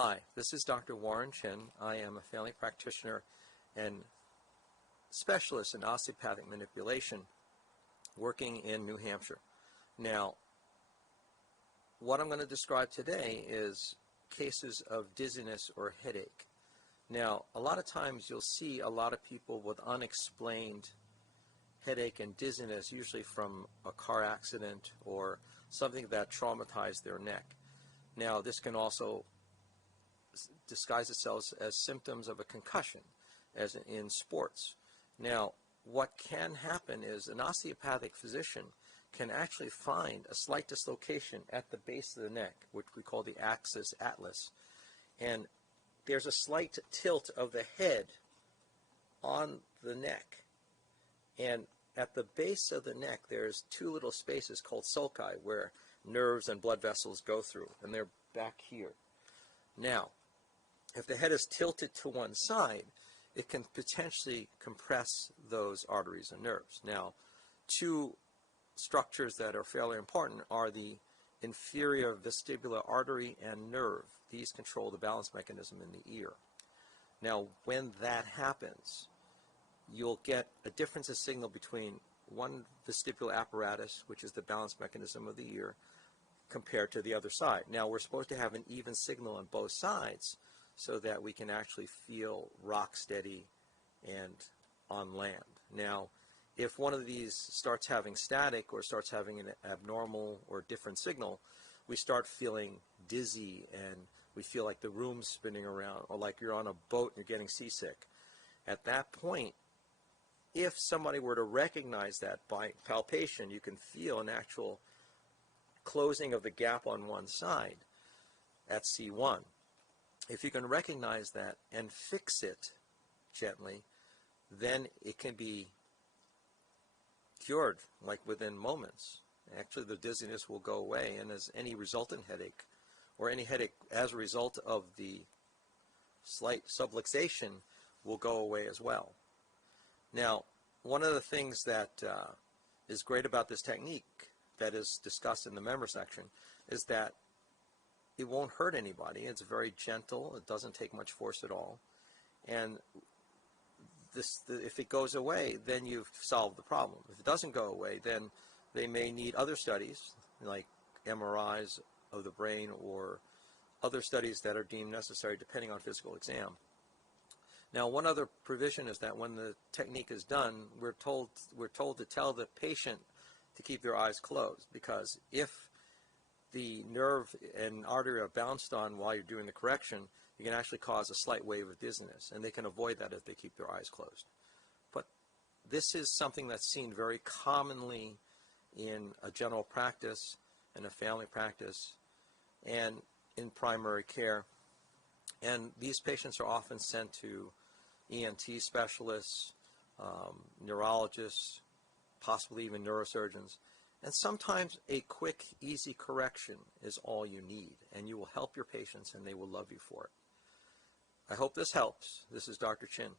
Hi, this is Dr. Warren Chin. I am a family practitioner and specialist in osteopathic manipulation working in New Hampshire. Now, what I'm going to describe today is cases of dizziness or headache. Now, a lot of times you'll see a lot of people with unexplained headache and dizziness, usually from a car accident or something that traumatized their neck. Now, this can also disguise itself as symptoms of a concussion, as in sports. Now, what can happen is an osteopathic physician can actually find a slight dislocation at the base of the neck, which we call the axis atlas, and there's a slight tilt of the head on the neck, and at the base of the neck there's two little spaces called sulci where nerves and blood vessels go through, and they're back here. Now, if the head is tilted to one side, it can potentially compress those arteries and nerves. Now, two structures that are fairly important are the inferior vestibular artery and nerve. These control the balance mechanism in the ear. Now, when that happens, you'll get a difference of signal between one vestibular apparatus, which is the balance mechanism of the ear, compared to the other side. Now, we're supposed to have an even signal on both sides so that we can actually feel rock steady and on land. Now, if one of these starts having static or starts having an abnormal or different signal, we start feeling dizzy and we feel like the room's spinning around, or like you're on a boat and you're getting seasick. At that point, if somebody were to recognize that by palpation, you can feel an actual closing of the gap on one side at C1. If you can recognize that and fix it gently, then it can be cured like within moments. Actually, the dizziness will go away, and as any resultant headache or any headache as a result of the slight subluxation will go away as well. Now, one of the things that is great about this technique that is discussed in the member section is that it won't hurt anybody. It's very gentle. It doesn't take much force at all. And if it goes away, then you've solved the problem. If it doesn't go away, then they may need other studies, like MRIs of the brain or other studies that are deemed necessary depending on physical exam. Now, one other provision is that when the technique is done, we're told to tell the patient to keep their eyes closed, because if the nerve and artery are bounced on while you're doing the correction, you can actually cause a slight wave of dizziness, and they can avoid that if they keep their eyes closed. But this is something that's seen very commonly in a general practice, in a family practice, and in primary care. And these patients are often sent to ENT specialists, neurologists, possibly even neurosurgeons. And sometimes a quick, easy correction is all you need, and you will help your patients and they will love you for it. I hope this helps. This is Dr. Chin.